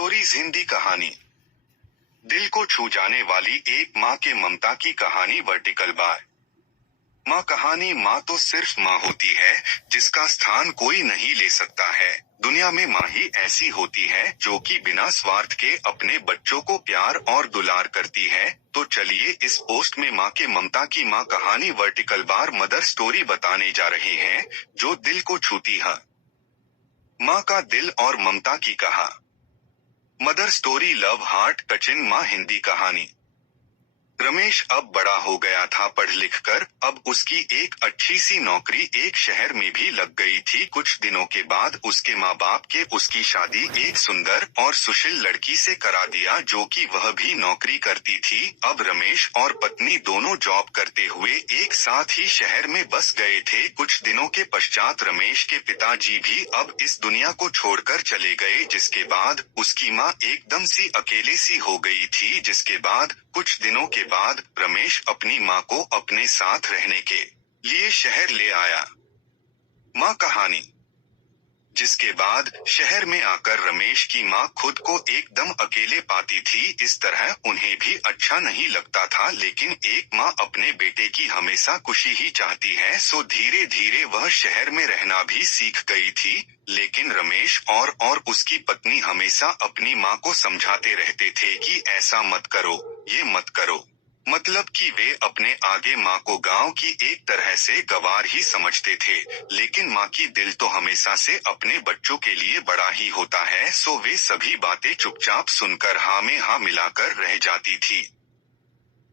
Stories Hindi कहानी। दिल को छू जाने वाली एक माँ के ममता की कहानी वर्टिकल बार। माँ कहानी। माँ तो सिर्फ माँ होती है जिसका स्थान कोई नहीं ले सकता है। दुनिया में माँ ही ऐसी होती है जो कि बिना स्वार्थ के अपने बच्चों को प्यार और दुलार करती है। तो चलिए इस पोस्ट में माँ के ममता की माँ कहानी वर्टिकल बार मदर स्टोरी बताने जा रहे हैं जो दिल को छूती है। माँ का दिल और ममता की कहा mother story love heart touching माँ हिंदी कहानी। रमेश अब बड़ा हो गया था पढ़ लिख कर। अब उसकी एक अच्छी सी नौकरी एक शहर में भी लग गई थी। कुछ दिनों के बाद उसके माँ बाप के उसकी शादी एक सुंदर और सुशील लड़की से करा दिया जो कि वह भी नौकरी करती थी। अब रमेश और पत्नी दोनों जॉब करते हुए एक साथ ही शहर में बस गए थे। कुछ दिनों के पश्चात रमेश के पिताजी भी अब इस दुनिया को छोड़कर चले गए, जिसके बाद उसकी माँ एकदम सी अकेले सी हो गई थी। जिसके बाद कुछ दिनों के बाद रमेश अपनी माँ को अपने साथ रहने के लिए शहर ले आया। माँ कहानी। जिसके बाद शहर में आकर रमेश की माँ खुद को एकदम अकेले पाती थी। इस तरह उन्हें भी अच्छा नहीं लगता था, लेकिन एक माँ अपने बेटे की हमेशा खुशी ही चाहती है। सो धीरे धीरे वह शहर में रहना भी सीख गई थी। लेकिन रमेश और उसकी पत्नी हमेशा अपनी माँ को समझाते रहते थे कि ऐसा मत करो, ये मत करो। मतलब कि वे अपने आगे माँ को गांव की एक तरह से गंवार ही समझते थे। लेकिन माँ की दिल तो हमेशा से अपने बच्चों के लिए बड़ा ही होता है। सो वे सभी बातें चुपचाप सुनकर हाँ में हाँ मिलाकर रह जाती थी।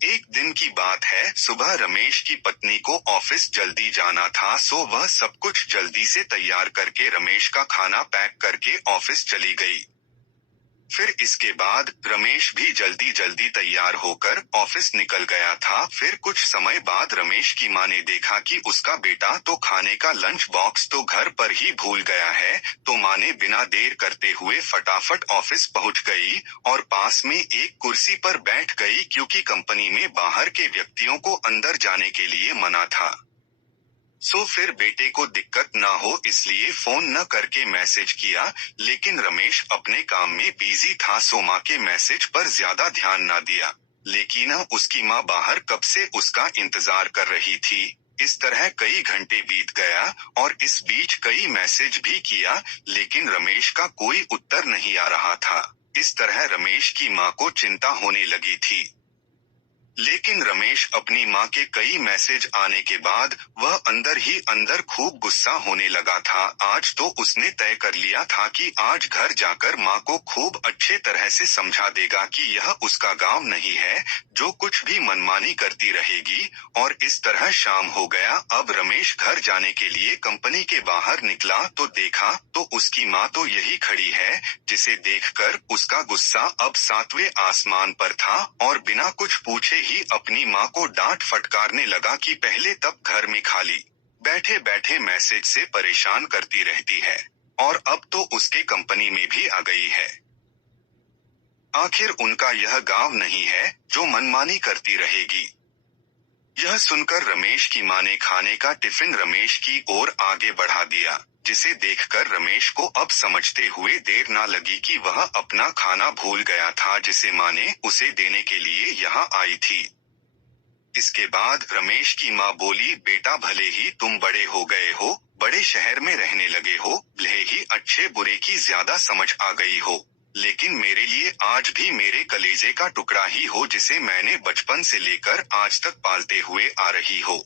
एक दिन की बात है, सुबह रमेश की पत्नी को ऑफिस जल्दी जाना था। सो वह सब कुछ जल्दी से तैयार करके रमेश का खाना पैक करके ऑफिस चली गई। फिर इसके बाद रमेश भी जल्दी जल्दी तैयार होकर ऑफिस निकल गया था। फिर कुछ समय बाद रमेश की माँ ने देखा कि उसका बेटा तो खाने का लंच बॉक्स तो घर पर ही भूल गया है। तो माँ ने बिना देर करते हुए फटाफट ऑफिस पहुंच गई और पास में एक कुर्सी पर बैठ गई, क्योंकि कंपनी में बाहर के व्यक्तियों को अंदर जाने के लिए मना था। सो फिर बेटे को दिक्कत ना हो इसलिए फोन न करके मैसेज किया। लेकिन रमेश अपने काम में बिजी था, सो माँ के मैसेज पर ज्यादा ध्यान ना दिया। लेकिन उसकी माँ बाहर कब से उसका इंतजार कर रही थी। इस तरह कई घंटे बीत गया और इस बीच कई मैसेज भी किया, लेकिन रमेश का कोई उत्तर नहीं आ रहा था। इस तरह रमेश की माँ को चिंता होने लगी थी। लेकिन रमेश अपनी माँ के कई मैसेज आने के बाद वह अंदर ही अंदर खूब गुस्सा होने लगा था। आज तो उसने तय कर लिया था कि आज घर जाकर माँ को खूब अच्छे तरह से समझा देगा कि यह उसका गांव नहीं है जो कुछ भी मनमानी करती रहेगी। और इस तरह शाम हो गया। अब रमेश घर जाने के लिए कंपनी के बाहर निकला तो देखा तो उसकी माँ तो यही खड़ी है, जिसे देखकर उसका गुस्सा अब 7वें आसमान पर था और बिना कुछ पूछे ही अपनी माँ को डांट फटकारने लगा कि पहले तब घर में खाली बैठे बैठे मैसेज से परेशान करती रहती है और अब तो उसके कंपनी में भी आ गई है। आखिर उनका यह गांव नहीं है जो मनमानी करती रहेगी। यह सुनकर रमेश की माँ ने खाने का टिफिन रमेश की ओर आगे बढ़ा दिया, जिसे देखकर रमेश को अब समझते हुए देर ना लगी कि वह अपना खाना भूल गया था जिसे माँ ने उसे देने के लिए यहाँ आई थी। इसके बाद रमेश की माँ बोली, बेटा भले ही तुम बड़े हो गए हो, बड़े शहर में रहने लगे हो, भले ही अच्छे बुरे की ज्यादा समझ आ गई हो, लेकिन मेरे लिए आज भी मेरे कलेजे का टुकड़ा ही हो जिसे मैंने बचपन से लेकर आज तक पालते हुए आ रही हो।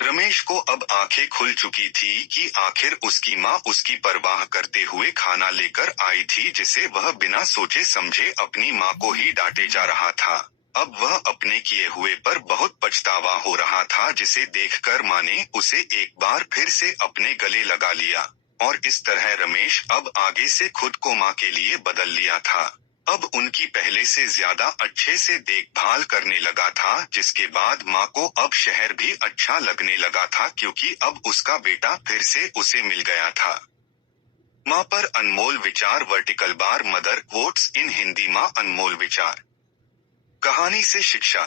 रमेश को अब आंखें खुल चुकी थी कि आखिर उसकी माँ उसकी परवाह करते हुए खाना लेकर आई थी, जिसे वह बिना सोचे समझे अपनी माँ को ही डांटे जा रहा था। अब वह अपने किए हुए पर बहुत पछतावा हो रहा था, जिसे देखकर माँ ने उसे एक बार फिर से अपने गले लगा लिया और इस तरह रमेश अब आगे से खुद को माँ के लिए बदल लिया था। अब उनकी पहले से ज्यादा अच्छे से देखभाल करने लगा था, जिसके बाद माँ को अब शहर भी अच्छा लगने लगा था, क्योंकि अब उसका बेटा फिर से उसे मिल गया था। माँ पर अनमोल विचार vertical bar mother quotes in Hindi. माँ अनमोल विचार। कहानी से शिक्षा।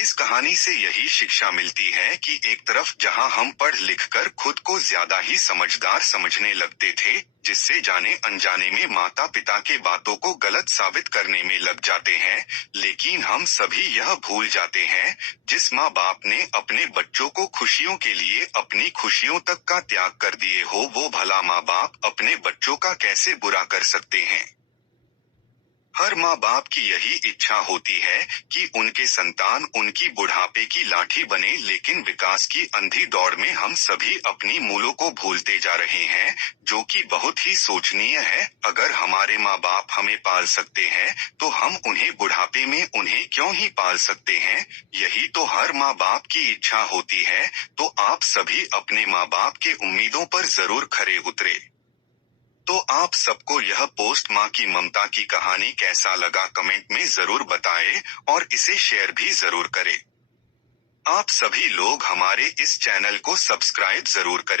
इस कहानी से यही शिक्षा मिलती है कि एक तरफ जहां हम पढ़ लिख कर खुद को ज्यादा ही समझदार समझने लगते थे, जिससे जाने अनजाने में माता पिता के बातों को गलत साबित करने में लग जाते हैं, लेकिन हम सभी यह भूल जाते हैं, जिस माँ बाप ने अपने बच्चों को खुशियों के लिए अपनी खुशियों तक का त्याग कर दिए हो, वो भला माँ बाप अपने बच्चों का कैसे बुरा कर सकते हैं। हर माँ बाप की यही इच्छा होती है कि उनके संतान उनकी बुढ़ापे की लाठी बने, लेकिन विकास की अंधी दौड़ में हम सभी अपनी मूलों को भूलते जा रहे हैं, जो कि बहुत ही सोचनीय है। अगर हमारे माँ बाप हमें पाल सकते हैं, तो हम उन्हें बुढ़ापे में उन्हें क्यों ही पाल सकते हैं। यही तो हर माँ बाप की इच्छा होती है। तो आप सभी अपने माँ बाप के उम्मीदों पर जरूर खरे उतरे। तो आप सबको यह पोस्ट माँ की ममता की कहानी कैसा लगा, कमेंट में जरूर बताएं और इसे शेयर भी जरूर करें। आप सभी लोग हमारे इस चैनल को सब्सक्राइब जरूर करें।